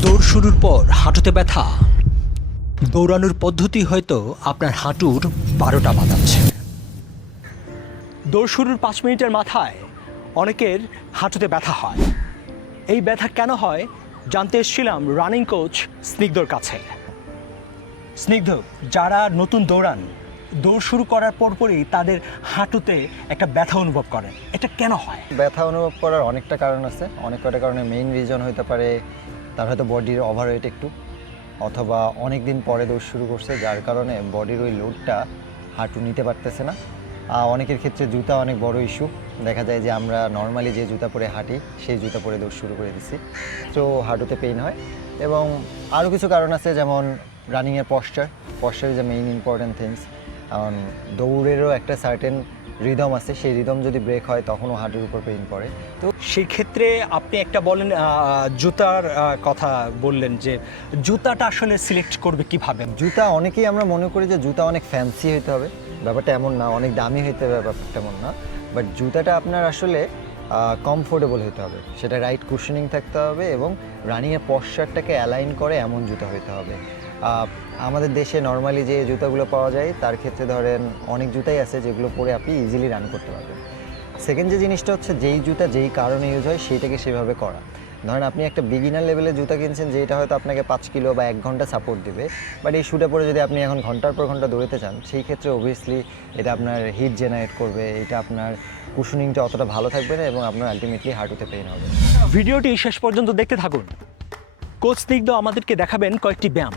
দৌড় শুরুর পর হাঁটুতে ব্যথা। দৌড়ানোর পদ্ধতি হয়তো আপনার হাঁটুর 12টা বাজাচ্ছে। দৌড় শুরুর 5 মিনিটের মাথায় অনেকের হাঁটুতে ব্যথা হয়। এই ব্যথা কেন হয় জানতে এসেছিলাম রানিং কোচ স্নিগ্ধর কাছে। স্নিগ্ধ, যারা নতুন দৌড়ান, দৌড় শুরু করার পরপরই তাদের হাঁটুতে একটা ব্যথা অনুভব করেন, এটা কেন হয়? ব্যথা অনুভব করার অনেকটা কারণ আছে। অনেক কয়টা কারণে মেইন রিজন হতে পারে তার হয়তো বডির ওভারওয়েট একটু, অথবা অনেক দিন পরে দৌড় শুরু করছে যার কারণে বডির ওই লোডটা হাঁটু নিতে পারতেছে না। অনেকের ক্ষেত্রে জুতা অনেক বড় ইস্যু। দেখা যায় যে আমরা নর্মালি যে জুতা পরে হাঁটি সেই জুতা পরে দৌড় শুরু করে দিচ্ছি, তো হাঁটুতে পেইন হয়। এবং আরও কিছু কারণ আছে, যেমন রানিংয়ের posture is a main important things. কারণ দৌড়েরও একটা সার্টেন রিদম আছে, সেই রিদম যদি ব্রেক হয় তখনও হাঁটুর উপর পেইন পড়ে। তো সেই ক্ষেত্রে আপনি একটা বলেন, জুতার কথা বললেন, যে জুতাটা আসলে সিলেক্ট করবে কিভাবে? জুতা অনেকেই আমরা মনে করি যে জুতা অনেক ফ্যান্সি হতে হবে, ব্যাপারটা এমন না। অনেক দামি হতে হবে, ব্যাপারটা এমন না। বাট জুতাটা আপনার আসলে কমফোর্টেবল হতে হবে, সেটা রাইট কুশনিং থাকতে হবে এবং রানিংয়ের পশ্চারটাকে অ্যালাইন করে এমন জুতা হতে হবে। আমাদের দেশে নর্মালি যে জুতাগুলো পাওয়া যায় তার ক্ষেত্রে ধরেন অনেক জুতাই আছে যেগুলো পরে আপনি ইজিলি রান করতে পারবেন। সেকেন্ড যে জিনিসটা হচ্ছে, যেই জুতা যেই কারণে ইউজ হয় সেইটাকে সেভাবে করা। ধরেন আপনি একটা বিগিনার লেভেলের জুতা কিনছেন যেটা হয়তো আপনাকে 5 কিলো বা 1 ঘন্টা সাপোর্ট দিবে, বাট এই শুটা পরে যদি আপনি এখন ঘন্টার পর ঘন্টা দৌড়াতে চান, সেই ক্ষেত্রে অবভিয়াসলি এটা আপনার হিট জেনারেট করবে, এটা আপনার কুশনিংটা অতটা ভালো থাকবে না এবং আপনার আলটিমেটলি হাঁটুতে পেইন হবে। ভিডিওটি শেষ পর্যন্ত দেখতে থাকুন। কোচ স্নিগ্ধ আমাদেরকে দেখাবেন কয়েকটি ব্যায়াম,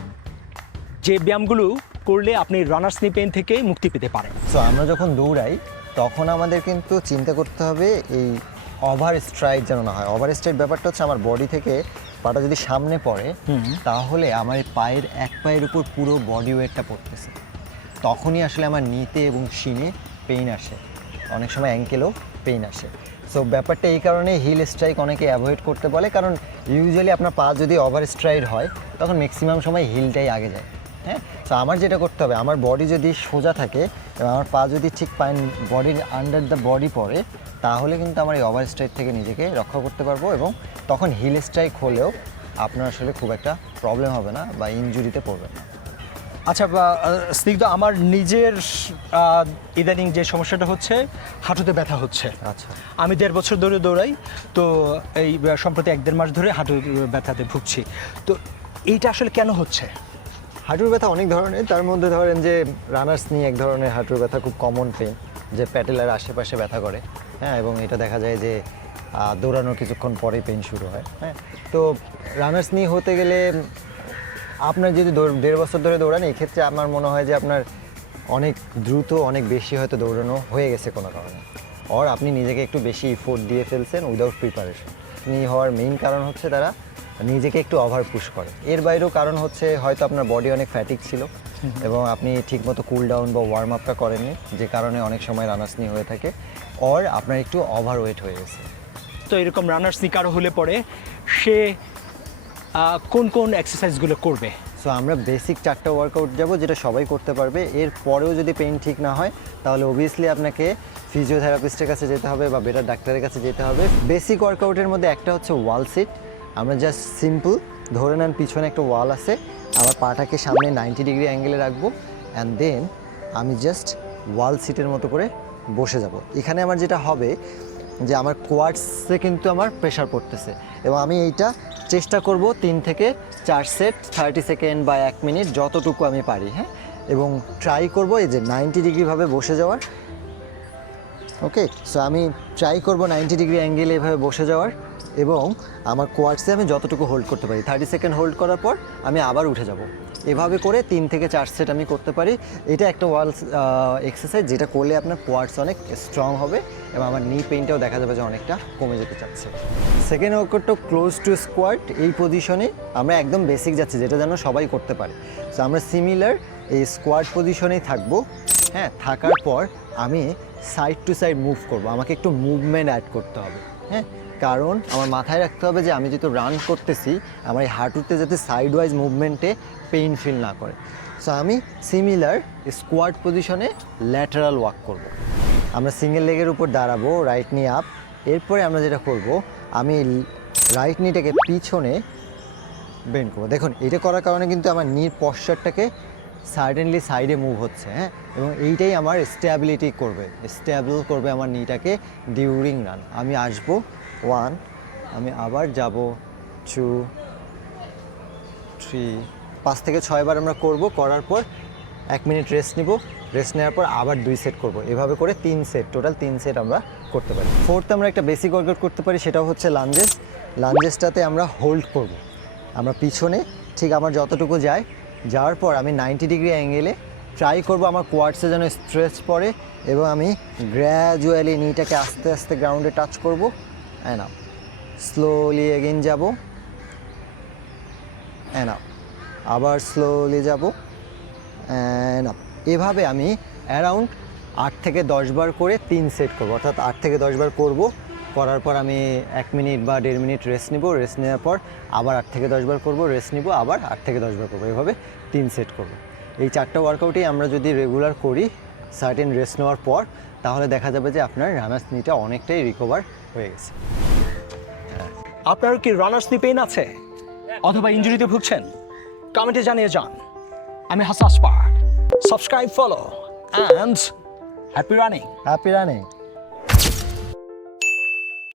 যে ব্যায়ামগুলো করলে আপনি রানার্স নি পেইন থেকে মুক্তি পেতে পারেন। সো আমরা যখন দৌড়াই তখন আমাদের কিন্তু চিন্তা করতে হবে এই ওভার স্ট্রাইড যেন না হয়। ওভার স্ট্রাইড ব্যাপারটা হচ্ছে আমার বডি থেকে পাটা যদি সামনে পড়ে তাহলে আমার পায়ের এক পায়ের উপর পুরো বডি ওয়েটটা পড়তেছে, তখনই আসলে আমার নিতে এবং শিনে পেইন আসে, অনেক সময় অ্যাঙ্কেলও পেইন আসে। সো ব্যাপারটা এই কারণে হিল স্ট্রাইক অনেকে অ্যাভয়েড করতে বলে, কারণ ইউজুয়ালি আপনার পা যদি ওভার স্ট্রাইড হয় তখন ম্যাক্সিমাম সময় হিলটাই আগে যায়। হ্যাঁ, তো আমার যেটা করতে হবে, আমার বডি যদি সোজা থাকে এবং আমার পা যদি ঠিক পায়ের বডির আন্ডার দ্য বডি পড়ে, তাহলে কিন্তু আমার এই ওভার স্ট্রাইক থেকে নিজেকে রক্ষা করতে পারবো এবং তখন হিল স্ট্রাইক হলেও আপনার আসলে খুব একটা প্রবলেম হবে না বা ইনজুরিতে পড়বে না। আচ্ছা স্নিগ্ধ, আমার নিজের ইদানিং যে সমস্যাটা হচ্ছে, হাঁটুতে ব্যথা হচ্ছে। আচ্ছা, আমি 1.5 বছর ধরে দৌড়াই, তো এই সম্প্রতি 1-1.5 মাস ধরে হাঁটুর ব্যথাতে ভুগছি। তো এইটা আসলে কেন হচ্ছে? হাঁটুর ব্যথা অনেক ধরনের, তার মধ্যে ধরেন যে রানার্স নিয়ে এক ধরনের হাঁটুর ব্যথা খুব কমন পেন, যে প্যাটেলার আশেপাশে ব্যথা করে। হ্যাঁ, এবং এটা দেখা যায় যে দৌড়ানোর কিছুক্ষণ পরেই পেন শুরু হয়। হ্যাঁ, তো রানার্স নিয়ে হতে গেলে আপনার যদি 1.5 বছর ধরে দৌড়ান, এই ক্ষেত্রে আমার মনে হয় যে আপনার অনেক দ্রুত অনেক বেশি হয়তো দৌড়ানো হয়ে গেছে কোনো কারণে, আর আপনি নিজেকে একটু বেশি এফোর্ট দিয়ে ফেলছেন উইদাউট প্রিপারেশন। আপনি হওয়ার মেইন কারণ হচ্ছে তারা নিজেকে একটু ওভার পুশ করে। এর বাইরেও কারণ হচ্ছে হয়তো আপনার বডি অনেক ফ্যাটিক ছিল এবং আপনি ঠিকমতো কুল ডাউন বা ওয়ার্ম আপটা করেননি, যে কারণে অনেক সময় রানার্স নি হয়ে থাকে, আর আপনার একটু ওভার ওয়েট হয়ে গেছে। তো এরকম রানার্স নি কারো হলে পরে সে কোন কোন এক্সারসাইজগুলো করবে? সো আমরা বেসিক 4টা ওয়ার্কআউট যাব যেটা সবাই করতে পারবে। এর পরেও যদি পেইন ঠিক না হয় তাহলে অবভিয়াসলি আপনাকে ফিজিওথেরাপিস্টের কাছে যেতে হবে বা বেটার ডাক্তারের কাছে যেতে হবে। বেসিক ওয়ার্কআউটের মধ্যে একটা হচ্ছে ওয়াল সিট। আমরা জাস্ট সিম্পল ধরে নেন পিছনে একটা ওয়াল আছে, আমার পাটাকে সামনে 90 ডিগ্রি অ্যাঙ্গেলে রাখবো, অ্যান্ড দেন আমি জাস্ট ওয়াল সিটের মতো করে বসে যাব। এখানে আমার যেটা হবে যে আমার কোয়াডসে কিন্তু আমার প্রেশার পড়তেছে এবং আমি এইটা চেষ্টা করব 3 থেকে 4 সেট, 30 সেকেন্ড বা 1 মিনিট যতটুকু আমি পারি। হ্যাঁ, এবং ট্রাই করব এই যে 90 ডিগ্রিভাবে বসে যাওয়ার। ওকে, সো আমি ট্রাই করব 90 ডিগ্রি অ্যাঙ্গেলে এভাবে বসে যাওয়ার এবং আমার কোয়াডসে আমি যতটুকু হোল্ড করতে পারি। 30 সেকেন্ড হোল্ড করার পর আমি আবার উঠে যাব। এভাবে করে 3 থেকে 4 সেট আমি করতে পারি। এটা একটা ওয়াল এক্সারসাইজ যেটা করলে আপনার কোয়াডস অনেক স্ট্রং হবে এবং আমার নি পেইনটাও দেখা যাবে যে অনেকটা কমে যেতে চাচ্ছে। সেকেন্ড ওয়ার্কআউটটা ক্লোজ টু স্কোয়াট। এই পজিশনে আমরা একদম বেসিক যাচ্ছি, যেটা যেন সবাই করতে পারে। সো আমরা সিমিলার এই স্কোয়াট পজিশনেই থাকবো। হ্যাঁ, থাকার পর আমি সাইড টু সাইড মুভ করব, আমাকে একটু মুভমেন্ট অ্যাড করতে হবে। হ্যাঁ, কারণ আমার মাথায় রাখতে হবে যে আমি যেহেতু রান করতেছি, আমার এই হাঁটুতে যাতে সাইড ওয়াইজ মুভমেন্টে পেইন ফিল না করে। সো আমি সিমিলার স্কোয়াট পজিশনে ল্যাটারাল ওয়াক করব। আমরা সিঙ্গেল লেগের উপর দাঁড়াবো, রাইট নি আপ। এরপরে আমরা যেটা করব, আমি রাইট নিটাকে পিছনে বেন্ড করবো। দেখুন এটা করার কারণে কিন্তু আমার নির পশ্চারটাকে সার্টেনলি সাইডে মুভ হচ্ছে, হ্যাঁ, এবং এইটাই আমার স্টেবিলিটি করবে, স্টেবল করবে আমার নিটাকে ডিউরিং রান। আমি আসবো 1, আমি আবার যাব 2, 3, 5 থেকে 6 বার আমরা করব। করার পর 1 মিনিট রেস্ট নিব, রেস্ট নেওয়ার পর আবার 2 সেট করব। এভাবে করে 3 সেট, টোটাল 3 সেট আমরা করতে পারি। ফোর্থ আমরা একটা বেসিক ওয়ার্কআউট করতে পারি, সেটাও হচ্ছে লাঞ্জেস। লাঞ্জেসটাতে আমরা হোল্ড করব, আমরা পিছনে ঠিক আমার যতটুকু যায়, যাওয়ার পর আমি 90 ডিগ্রি অ্যাঙ্গেলে ট্রাই করব আমার কোয়াডসে যেন স্ট্রেচ পড়ে, এবং আমি গ্র্যাজুয়ালি নিটাকে আস্তে আস্তে গ্রাউন্ডে টাচ করব। অ্যান্ড আপ, স্লোলি এগেইন যাব, অ্যান্ড আপ, আবার স্লোলি যাব, অ্যান্ড আপ। এভাবে আমি অ্যারাউন্ড 8 থেকে 10 বার করে 3 সেট করব, অর্থাৎ 8 থেকে 10 বার করব। করার পর আমি 1 মিনিট বা 1.5 মিনিট রেস্ট নিব, রেস্ট নেওয়ার পর আবার 8 থেকে 10 বার করব, রেস্ট নিব, আবার 8 থেকে 10 বার করব। এভাবে 3 সেট করব। এই 4টা ওয়ার্কআউটই আমরা যদি রেগুলার করি সার্টেন রেস্ট নেওয়ার পর, তাহলে দেখা যাবে যে আপনার রানার্স নিটা অনেকটাই রিকভার হয়ে গেছে। আপনার কি রানার্স নি পেইন আছে অথবা ইনজুরিতে ভুগছেন? কমেন্টে জানিয়ে যান। আমি হাসাস পার্ক, subscribe, follow and happy running. Happy running.